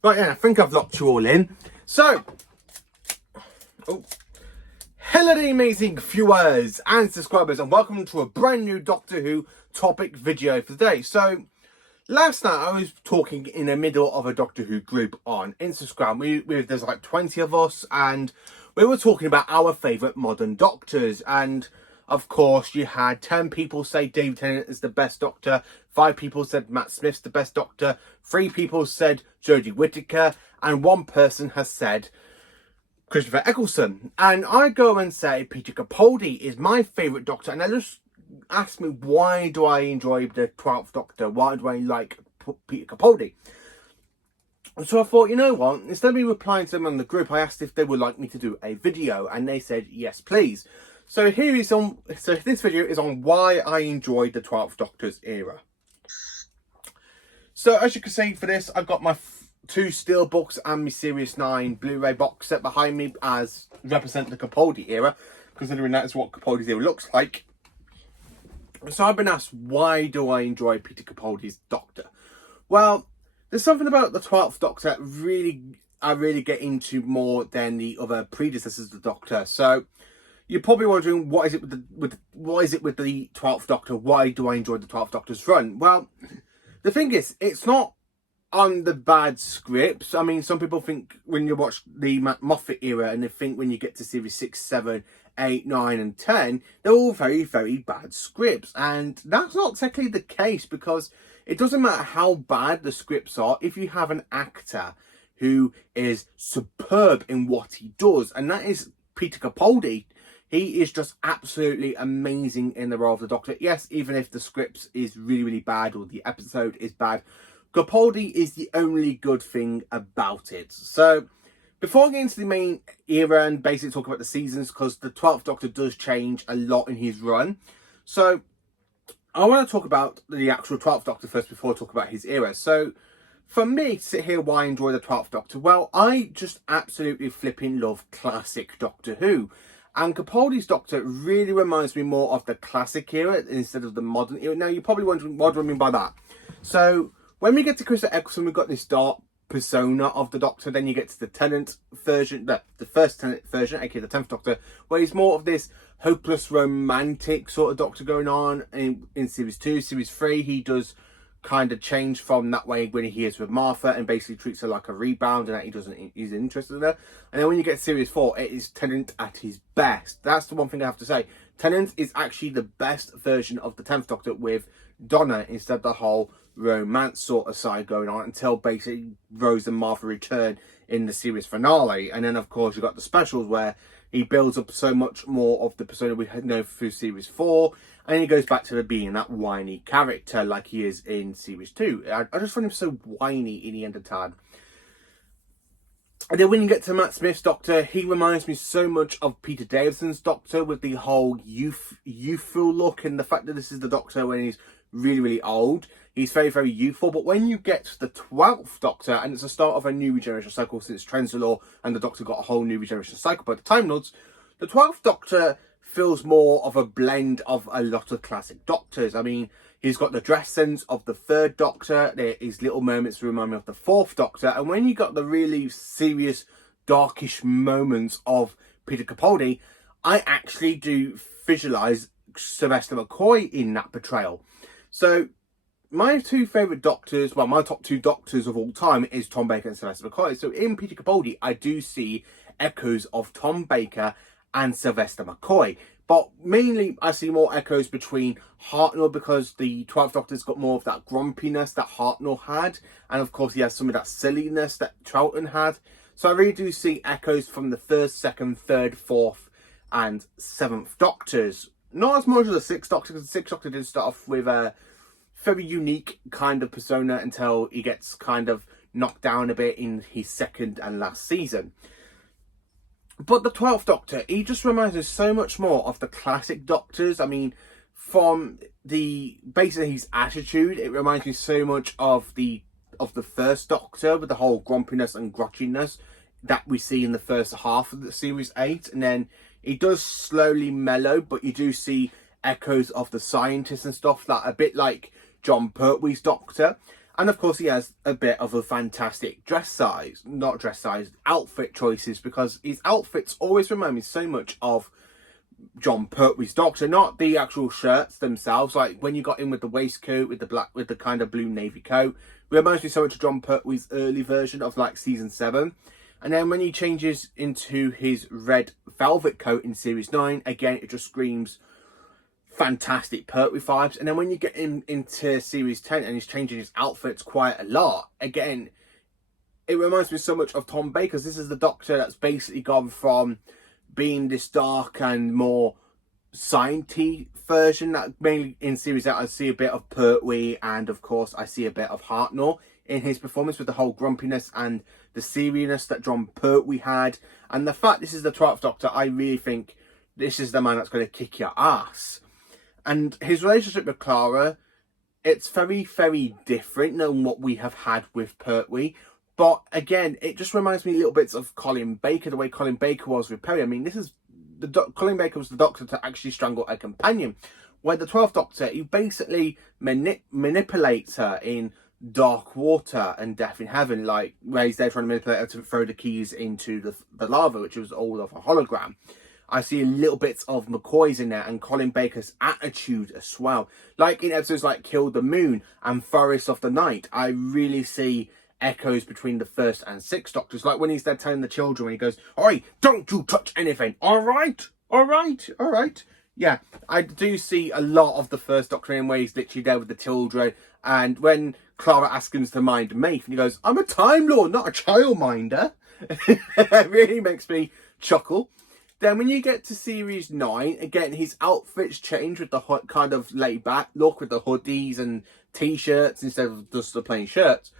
Right, yeah, I think I've locked you all in. So, hello there, amazing viewers and subscribers, and welcome to a brand new Doctor Who topic video for today. So, last night I was talking in the middle of a Doctor Who group on Instagram. There's like 20 of us, and we were talking about our favourite modern Doctors. And of course, you had 10 people say David Tennant is the best Doctor, 5 people said Matt Smith's the best Doctor, 3 people said Jodie Whittaker, and 1 person has said Christopher Eccleston. And I go and say Peter Capaldi is my favourite Doctor, and I just ask me, why do I enjoy the 12th Doctor? Why do I like Peter Capaldi? So I thought, you know what, instead of me replying to them on the group, I asked if they would like me to do a video, and they said yes please. So this video is on why I enjoyed the 12th Doctor's era. So as you can see, for this I've got my 2 steelbooks and my Series 9 Blu-ray box set behind me as represent the Capaldi era, considering that is what Capaldi's era looks like. So I've been asked, why do I enjoy Peter Capaldi's Doctor? Well, there's something about the 12th Doctor that I really get into more than the other predecessors of the Doctor. So you're probably wondering, what is it with the 12th Doctor? Why do I enjoy the 12th Doctor's run? Well, the thing is, it's not on the bad scripts. I mean, some people think when you watch the Matt Moffat era, and they think when you get to series 6, 7, 8, 9 and 10, they're all very, very bad scripts. And that's not technically the case, because it doesn't matter how bad the scripts are if you have an actor who is superb in what he does. And that is Peter Capaldi. He is just absolutely amazing in the role of the Doctor. Yes, even if the script is really, really bad or the episode is bad, Capaldi is the only good thing about it. So, before I get into the main era and basically talk about the seasons, because the 12th Doctor does change a lot in his run. So, I want to talk about the actual 12th Doctor first before I talk about his era. So, for me to sit here, why I enjoy the 12th Doctor? Well, I just absolutely flipping love classic Doctor Who. And Capaldi's Doctor really reminds me more of the classic era instead of the modern era. Now, you're probably wondering, what do I mean by that? So, when we get to Christopher Eccleston, we've got this dark persona of the Doctor. Then you get to the Tennant version, the first Tennant version, aka the 10th Doctor, where he's more of this hopeless romantic sort of Doctor going on. In series 2, series 3, he does kind of change from that way when he is with Martha and basically treats her like a rebound, and that he's interested in her. And then when you get series 4, it is Tennant at his best. That's the one thing I have to say. Tennant is actually the best version of the 10th Doctor with Donna, instead of the whole romance sort of side going on, until basically Rose and Martha return in the series finale. And then of course you've got the specials where he builds up so much more of the persona we had known through series 4, and he goes back to being that whiny character like he is in series 2. I just find him so whiny in the end of time. And then when you get to Matt Smith's Doctor, he reminds me so much of Peter Davison's Doctor, with the whole youthful look, and the fact that this is the Doctor when he's really, really old. He's very, very youthful. But when you get to the 12th Doctor, and it's the start of a new regeneration cycle, since Trenzalore and the Doctor got a whole new regeneration cycle by the Time Lords, the 12th Doctor feels more of a blend of a lot of classic Doctors. I mean, he's got the dress sense of the 3rd Doctor. There is little moments that remind me of the 4th Doctor. And when you got the really serious, darkish moments of Peter Capaldi, I actually do visualise Sylvester McCoy in that portrayal. So, my 2 favourite Doctors, well, my top 2 Doctors of all time is Tom Baker and Sylvester McCoy. So, in Peter Capaldi, I do see echoes of Tom Baker and Sylvester McCoy. But mainly, I see more echoes between Hartnell, because the 12th Doctor's got more of that grumpiness that Hartnell had. And of course, he has some of that silliness that Troughton had. So I really do see echoes from the 1st, 2nd, 3rd, 4th and 7th Doctors. Not as much as the 6th Doctor, because the 6th Doctor did start off with a very unique kind of persona until he gets kind of knocked down a bit in his 2nd and last season. But the 12th Doctor, he just reminds us so much more of the classic Doctors. I mean, from basically his attitude, it reminds me so much of the 1st Doctor, with the whole grumpiness and grouchiness that we see in the first half of the series 8. And then he does slowly mellow, but you do see echoes of the scientists and stuff, that a bit like John Pertwee's Doctor. And of course, he has a bit of a fantastic outfit choices, because his outfits always remind me so much of John Pertwee's Doctor, not the actual shirts themselves. Like when you got in with the waistcoat, with the kind of blue navy coat, it reminds me so much of John Pertwee's early version of like season 7. And then when he changes into his red velvet coat in series 9, again, it just screams fantastic Pertwee vibes. And then when you get into series 10 and he's changing his outfits quite a lot, again, it reminds me so much of Tom Baker's. This is the Doctor that's basically gone from being this dark and more science-y version, that mainly in series 8 I see a bit of Pertwee, and of course I see a bit of Hartnell in his performance, with the whole grumpiness and the seriousness that John Pertwee had. And the fact this is the 12th Doctor, I really think this is the man that's going to kick your ass. And his relationship with Clara, it's very, very different than what we have had with Pertwee. But again, it just reminds me a little bits of Colin Baker, the way Colin Baker was with Perry. I mean, this is Colin Baker was the Doctor to actually strangle a companion. Where the 12th Doctor, he basically manipulates her in Dark Water and Death in Heaven, like where he's there trying to manipulate her to throw the keys into the lava, which was all of a hologram. I see little bits of McCoy's in there, and Colin Baker's attitude as well. Like in episodes like Kill the Moon and Forest of the Night, I really see echoes between the 1st and 6th Doctors. Like when he's there telling the children, when he goes, "Oi, don't you touch anything, alright? Alright." Yeah, I do see a lot of the 1st Doctor in where he's literally there with the children, and when Clara asks him to mind Maeve, and he goes, "I'm a Time Lord, not a childminder." It really makes me chuckle. Then when you get to series 9, again, his outfits change with the kind of laid back look with the hoodies and t-shirts instead of just the plain shirts.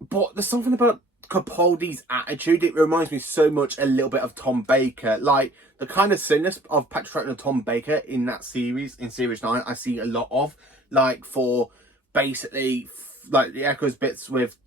But there's something about Capaldi's attitude. It reminds me so much a little bit of Tom Baker. Like the kind of silliness of Patrick Troughton and Tom Baker in that series, in series 9, I see a lot of. Like for basically like the echoes bits with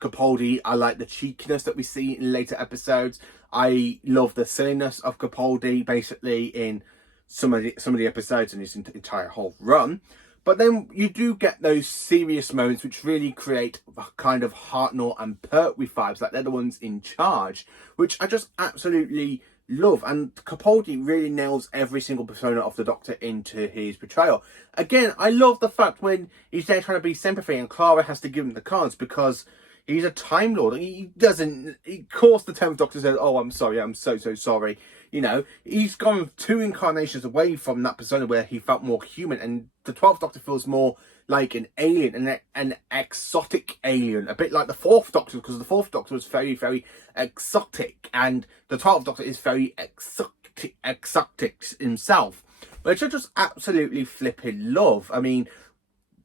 Capaldi, I like the cheekiness that we see in later episodes. I love the silliness of Capaldi basically in some of the episodes in his entire whole run. But then you do get those serious moments which really create a kind of Hartnell and Pertwee vibes, like they're the ones in charge, which I just absolutely love. And Capaldi really nails every single persona of the Doctor into his portrayal. Again, I love the fact when he's there trying to be sympathy and Clara has to give him the cards because he's a Time Lord. Of course the 10th Doctor says, "Oh, I'm sorry, I'm so sorry." You know, he's gone 2 incarnations away from that persona where he felt more human, and the 12th Doctor feels more like an alien, an exotic alien, a bit like the 4th Doctor, because the 4th Doctor was very, very exotic, and the 12th Doctor is very exotic himself, which I just absolutely flipping love. I mean,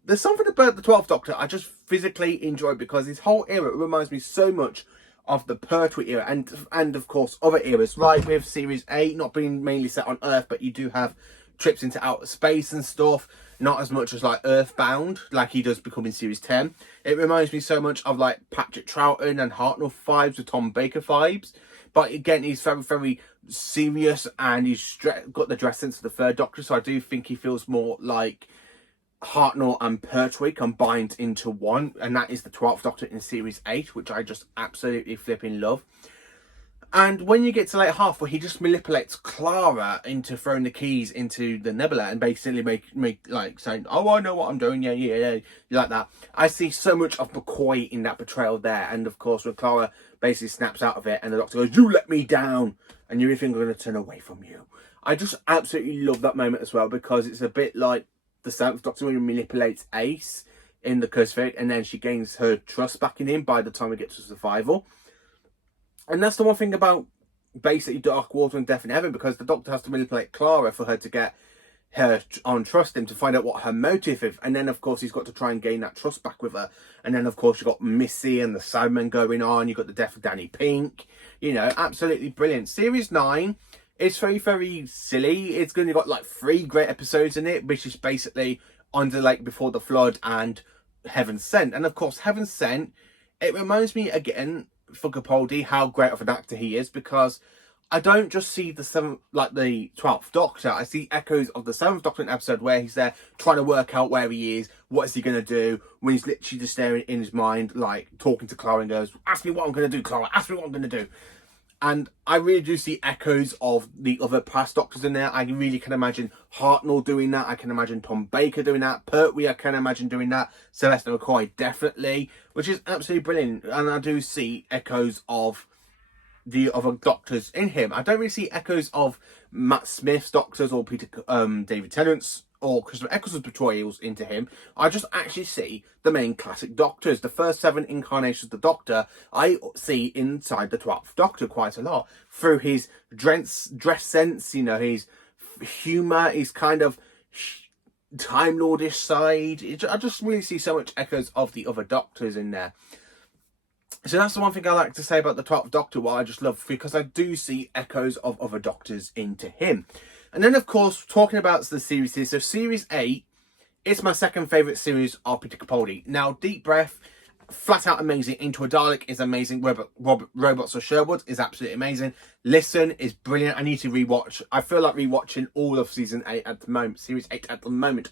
there's something about the 12th Doctor I just physically enjoy, because his whole era reminds me so much of the Pertwee era and of course other eras, like with series 8 not being mainly set on Earth, but you do have trips into outer space and stuff, not as much as like Earthbound like he does become in series 10. It reminds me so much of like Patrick Troughton and Hartnell vibes with Tom Baker vibes, but again he's very, very serious, and he's got the dress sense of the 3rd Doctor, so I do think he feels more like Hartnell and Pertwee combined into one, and that is the 12th Doctor in series 8, which I just absolutely flipping love. And when you get to late half, where he just manipulates Clara into throwing the keys into the nebula and basically make like saying, "Oh, I know what I'm doing, yeah," like that. I see so much of McCoy in that portrayal there, and of course when Clara basically snaps out of it and the Doctor goes, "You let me down, and you think I'm going to turn away from you." I just absolutely love that moment as well, because it's a bit like the 7th Doctor when he manipulates Ace in the Curse of Fate, and then she gains her trust back in him by the time we get to Survival. And that's the one thing about basically Dark Water and Death in Heaven, because the Doctor has to manipulate Clara for her to get her on trust him, to find out what her motive is, and then of course he's got to try and gain that trust back with her. And then of course you've got Missy and the Cybermen going on, you've got the death of Danny Pink, you know, absolutely brilliant. Series 9, it's very, very silly. It's going to got like 3 great episodes in it, which is basically Under Lake Before the Flood and Heaven Sent. And of course, Heaven Sent, it reminds me again for Capaldi how great of an actor he is, because I don't just see the 12th Doctor. I see echoes of the 7th Doctor in an episode where he's there trying to work out where he is, what is he going to do, when he's literally just staring in his mind, like talking to Clara and goes, ask me what I'm going to do, Clara, ask me what I'm going to do. And I really do see echoes of the other past Doctors in there. I really can imagine Hartnell doing that. I can imagine Tom Baker doing that. Pertwee, I can imagine doing that. Sylvester McCoy, definitely. Which is absolutely brilliant. And I do see echoes of the other Doctors in him. I don't really see echoes of Matt Smith's Doctors or David Tennant's or Christopher Eccleston's portrayals into him. I just actually see the main classic Doctors. The first 7 incarnations of the Doctor, I see inside the 12th Doctor quite a lot. Through his dress sense, you know, his humour, his kind of Time Lordish side. I just really see so much echoes of the other Doctors in there. So that's the one thing I like to say about the 12th Doctor, what I just love, because I do see echoes of other Doctors into him. And then, of course, talking about the series here, so Series 8, it's my second favourite series of Peter Capaldi. Now, Deep Breath, flat out amazing. Into a Dalek is amazing. Robots of Sherwood is absolutely amazing. Listen is brilliant. I need to rewatch. I feel like rewatching all of Season 8 at the moment, Series 8 at the moment.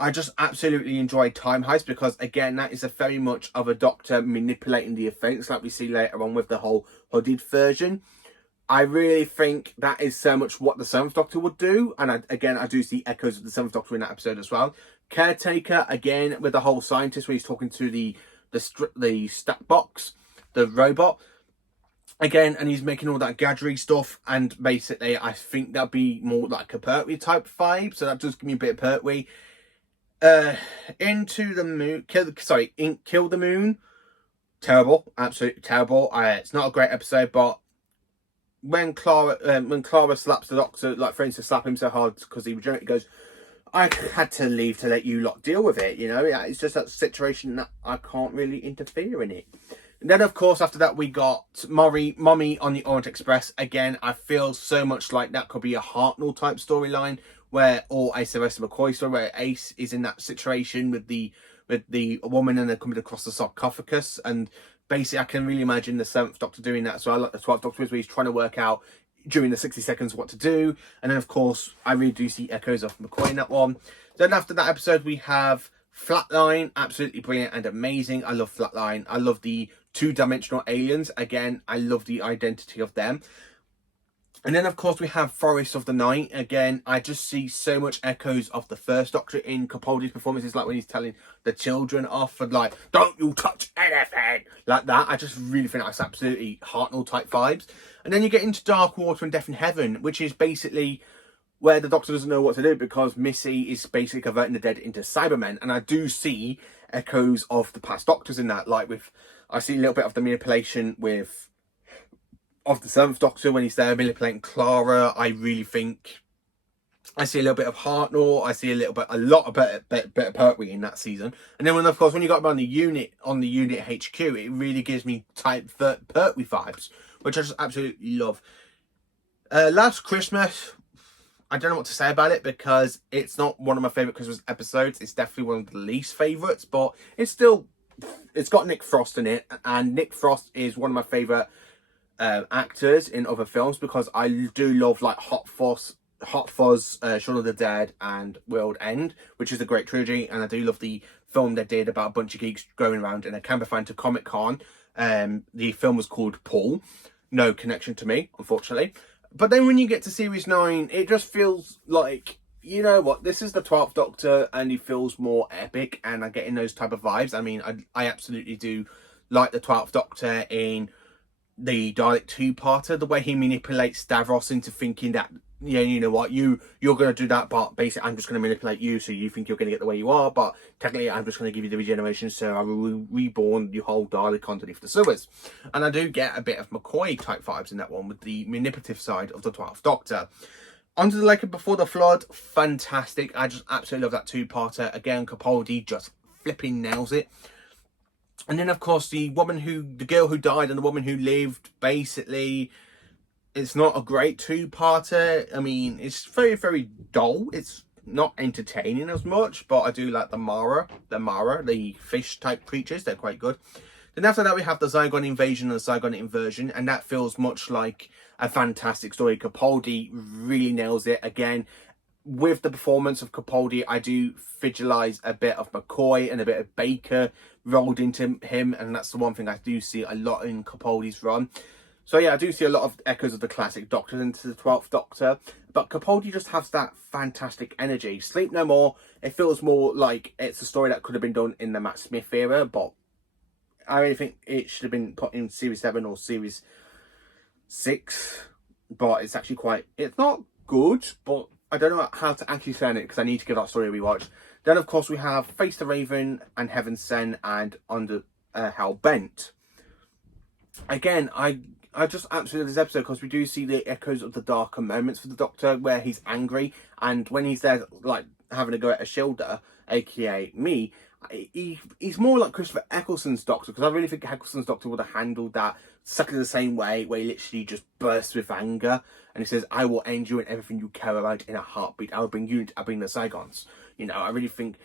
I just absolutely enjoyed Time Heist because, again, that is a very much of a Doctor manipulating the events like we see later on with the whole hooded version. I really think that is so much what the 7th Doctor would do. And I do see echoes of the 7th Doctor in that episode as well. Caretaker, again, with the whole scientist where he's talking to the stat box, the robot. Again, and he's making all that gadgery stuff. And basically, I think that'd be more like a Pertwee type vibe. So that does give me a bit of Pertwee. Into the Moon, Kill the Moon, terrible, absolutely terrible. It's not a great episode, but when Clara slaps the Doctor, like for instance, slap him so hard because he regenerated, goes, I had to leave to let you lot deal with it, you know. Yeah, it's just that situation that I can't really interfere in it. And then, of course, after that, we got Mommy on the Orient Express. Again, I feel so much like that could be a Hartnell type storyline, or a Sylvester McCoy story, where Ace is in that situation with the woman and they're coming across the sarcophagus. And basically, I can really imagine the 7th Doctor doing that. So I like the 12th Doctor, where he's trying to work out during the 60 seconds what to do. And then, of course, I really do see echoes of McCoy in that one. Then after that episode, we have Flatline, absolutely brilliant and amazing. I love Flatline. I love the 2-dimensional aliens. Again, I love the identity of them. And then, of course, we have Forest of the Night. Again, I just see so much echoes of the first Doctor in Capaldi's performances, like when he's telling the children off and like, don't you touch anything, like that. I just really think that's absolutely Hartnell type vibes. And then you get into Dark Water and Death in Heaven, which is basically where the Doctor doesn't know what to do because Missy is basically converting the dead into Cybermen. And I do see echoes of the past Doctors in that, like I see a little bit of the manipulation of the 7th Doctor when he's there manipulating Clara. I really think I see a little bit of Hartnell. I see a lot of bit of Pertwee in that season. And then of course when you got him on the unit HQ, it really gives me type Pertwee vibes, which I just absolutely love. Last Christmas, I don't know what to say about it because it's not one of my favourite Christmas episodes. It's definitely one of the least favourites, but it's got Nick Frost in it, and Nick Frost is one of my favourite actors in other films because I do love like Hot Fuzz, Shaun of the Dead and World End, which is a great trilogy, and I do love the film they did about a bunch of geeks going around in a camper van to Comic-Con. The film was called Paul. No connection to me, unfortunately. But then when you get to Series 9, it just feels like, you know what, this is the 12th Doctor and he feels more epic, and I'm getting those type of vibes. I mean, I absolutely do like the 12th Doctor in the Dalek 2-parter, the way he manipulates Davros into thinking that, yeah, you know what, you're going to do that, but basically I'm just going to manipulate you so you think you're going to get the way you are, but technically I'm just going to give you the regeneration so I will reborn your whole Dalek underneath the sewers. And I do get a bit of McCoy type vibes in that one with the manipulative side of the 12th Doctor. Under the Lake Before the Flood, fantastic. I just absolutely love that 2-parter. Again, Capaldi just flipping nails it. And then, of course, the girl who died and the woman who lived, basically, it's not a great 2-parter. I mean, it's very, very dull. It's not entertaining as much, but I do like the Mara, the fish-type creatures. They're quite good. Then after that we have the Zygon invasion and the Zygon inversion, and that feels much like a fantastic story. Capaldi really nails it again. With the performance of Capaldi, I do visualize a bit of McCoy and a bit of Baker rolled into him, and that's the one thing I do see a lot in Capaldi's run. So yeah, I do see a lot of echoes of the classic Doctor into the 12th Doctor, but Capaldi just has that fantastic energy. Sleep No More, it feels more like it's a story that could have been done in the Matt Smith era, but I really think it should have been put in Series 7 or Series 6, but it's actually it's not good, but I don't know how to actually say it because I need to give that story a rewatch. Then, of course, we have Face the Raven and Heaven Sent and Under Hell Bent. Again, I just absolutely love this episode because we do see the echoes of the darker moments for the Doctor where he's angry, and when he's there, like, having a go at Ashilda, aka me, he's more like Christopher Eccleston's Doctor, because I really think Eccleston's Doctor would have handled that exactly the same way, where he literally just bursts with anger and he says, I will end you and everything you care about in a heartbeat. I will bring you, I'll bring the Zygons. You know, I really think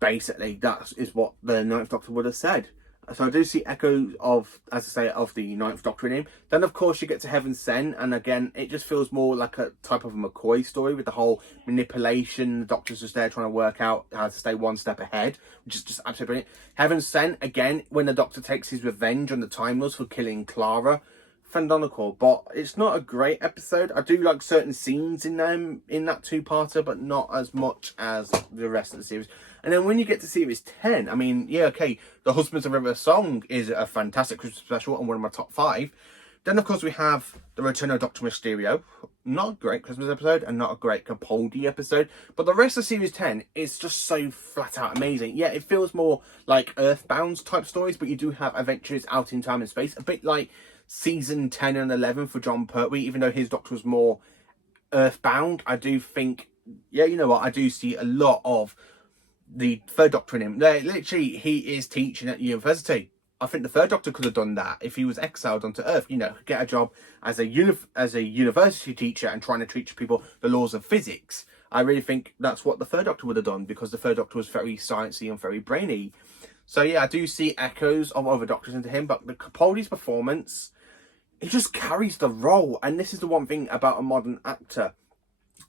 basically that is what the 9th Doctor would have said. So I do see echoes of, as I say, of the 9th Doctor in him. Then, of course, you get to Heaven Sent, and again, it just feels more like a type of a McCoy story with the whole manipulation. The Doctor's just there trying to work out how to stay one step ahead, which is just absolutely brilliant. Heaven Sent, again, when the Doctor takes his revenge on the Time Lords for killing Clara. Fandonical, but it's not a great episode. I do like certain scenes in that two-parter, but not as much as the rest of the series. And then when you get to Series 10, I mean, yeah, okay, The Husbands of River Song is a fantastic Christmas special and one of my top 5. Then, of course, we have The Return of Dr. Mysterio. Not a great Christmas episode and not a great Capaldi episode. But the rest of Series 10 is just so flat out amazing. Yeah, it feels more like Earthbound type stories, but you do have adventures out in time and space. A bit like Season 10 and 11 for John Pertwee, even though his Doctor was more Earthbound. I do think, yeah, you know what, I do see a lot of the 3rd Doctor in him. Literally, he is teaching at university. I think the 3rd Doctor could have done that if he was exiled onto Earth. You know, get a job as a university teacher and trying to teach people the laws of physics. I really think that's what the 3rd Doctor would have done, because the 3rd Doctor was very sciencey and very brainy. So yeah, I do see echoes of other Doctors into him, but the Capaldi's performance, he just carries the role. And this is the one thing about a modern actor.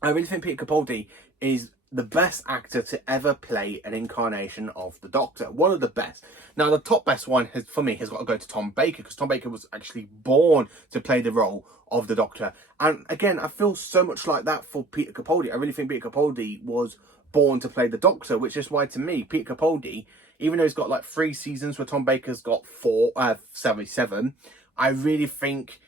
I really think Peter Capaldi is the best actor to ever play an incarnation of the Doctor. One of the best. Now, the top best one for me has got to go to Tom Baker, because Tom Baker was actually born to play the role of the Doctor. And again, I feel so much like that for Peter Capaldi. I really think Peter Capaldi was born to play the Doctor, which is why, to me, Peter Capaldi, even though he's got like 3 seasons where Tom Baker's got 7, I really think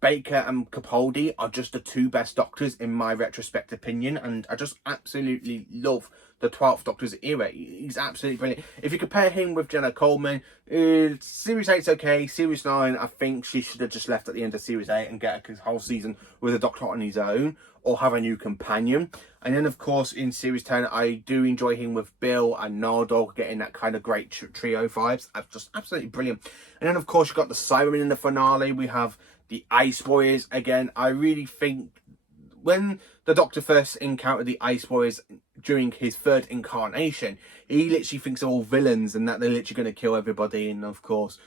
Baker and Capaldi are just the 2 best Doctors in my retrospect opinion, and I just absolutely love the 12th Doctor's era. He's absolutely brilliant. If you compare him with Jenna Coleman, Series 8's okay. Series 9, I think she should have just left at the end of Series 8 and get a whole season with a Doctor on his own, or have a new companion. And then, of course, in Series 10, I do enjoy him with Bill and Nardole, getting that kind of great trio vibes. That's just absolutely brilliant. And then, of course, you've got the Cybermen in the finale. We have the Ice Warriors. Again, I really think when the Doctor first encountered the Ice Warriors during his 3rd incarnation, he literally thinks they're all villains and that they're literally going to kill everybody. And of course,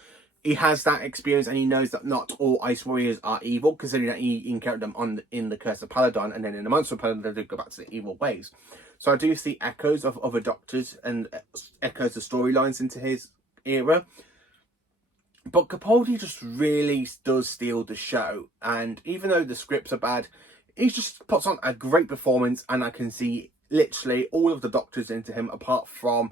he has that experience and he knows that not all Ice Warriors are evil, considering that he encountered them in the Curse of Paladon, and then in the Monster of Paladon they do go back to the evil ways. So I do see echoes of other Doctors and echoes of storylines into his era. But Capaldi just really does steal the show, and even though the scripts are bad, he just puts on a great performance, and I can see literally all of the Doctors into him apart from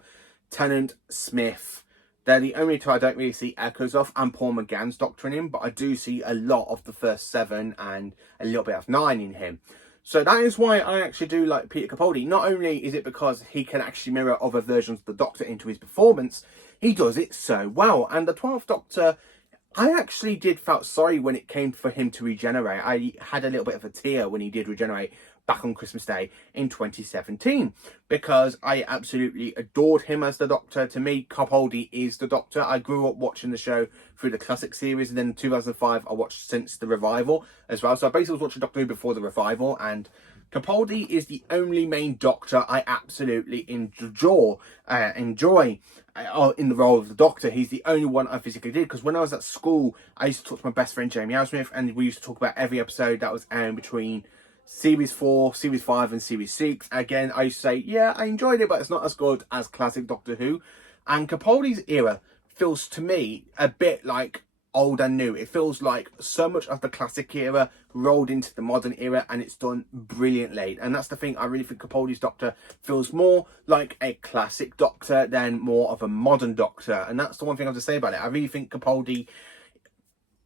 Tennant, Smith. They're the only 2 I don't really see echoes of, and Paul McGann's Doctor in him, but I do see a lot of the first 7 and a little bit of 9 in him. So that is why I actually do like Peter Capaldi. Not only is it because he can actually mirror other versions of the Doctor into his performance, he does it so well. And the 12th Doctor, I actually felt sorry when it came for him to regenerate. I had a little bit of a tear when he did regenerate. back on Christmas Day in 2017, because I absolutely adored him as the Doctor. To me, Capaldi is the Doctor. I grew up watching the show through the classic series, and then in 2005 I watched since the revival as well. So I basically was watching Doctor Who before the revival, and Capaldi is the only main Doctor I absolutely enjoy in the role of the Doctor. He's the only one I physically did, because when I was at school, I used to talk to my best friend Jamie Alsmith, and we used to talk about every episode that was airing between Series 4, Series 5 and Series 6. Again, I used to say, yeah, I enjoyed it, but it's not as good as classic Doctor Who. And Capaldi's era feels to me a bit like old and new. It feels like so much of the classic era rolled into the modern era, and it's done brilliantly. And that's the thing, I really think Capaldi's Doctor feels more like a classic Doctor than more of a modern Doctor. And that's the one thing I have to say about it. I really think Capaldi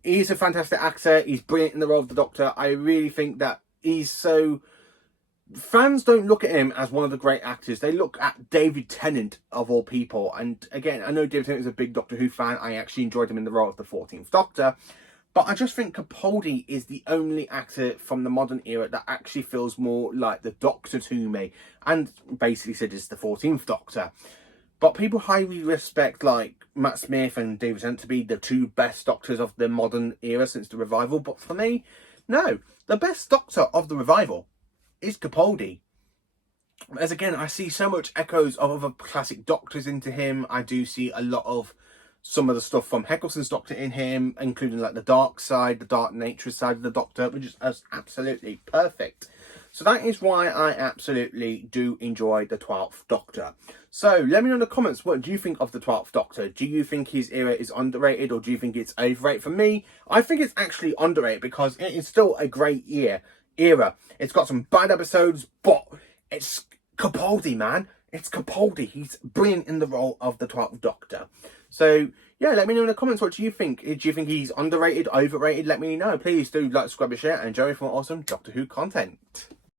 is a fantastic actor. He's brilliant in the role of the Doctor. I really think that he's so... Fans don't look at him as one of the great actors. They look at David Tennant, of all people. And again, I know David Tennant is a big Doctor Who fan. I actually enjoyed him in the role of the 14th Doctor. But I just think Capaldi is the only actor from the modern era that actually feels more like the Doctor to me. And basically said it's the 14th Doctor. But people highly respect like Matt Smith and David Tennant to be the two best Doctors of the modern era since the revival. But for me, no. The best Doctor of the revival is Capaldi. As again, I see so much echoes of other classic Doctors into him. I do see a lot of some of the stuff from Eccleston's Doctor in him, including like the dark side, the dark nature side of the Doctor, which is absolutely perfect. So that is why I absolutely do enjoy the 12th Doctor. So let me know in the comments, what do you think of the 12th Doctor? Do you think his era is underrated, or do you think it's overrated? For me, I think it's actually underrated, because it is still a great era. It's got some bad episodes, but it's Capaldi, man. It's Capaldi. He's brilliant in the role of the 12th Doctor. So yeah, let me know in the comments, what do you think? Do you think he's underrated, overrated? Let me know. Please do like, subscribe, and share, and enjoy for more awesome Doctor Who content.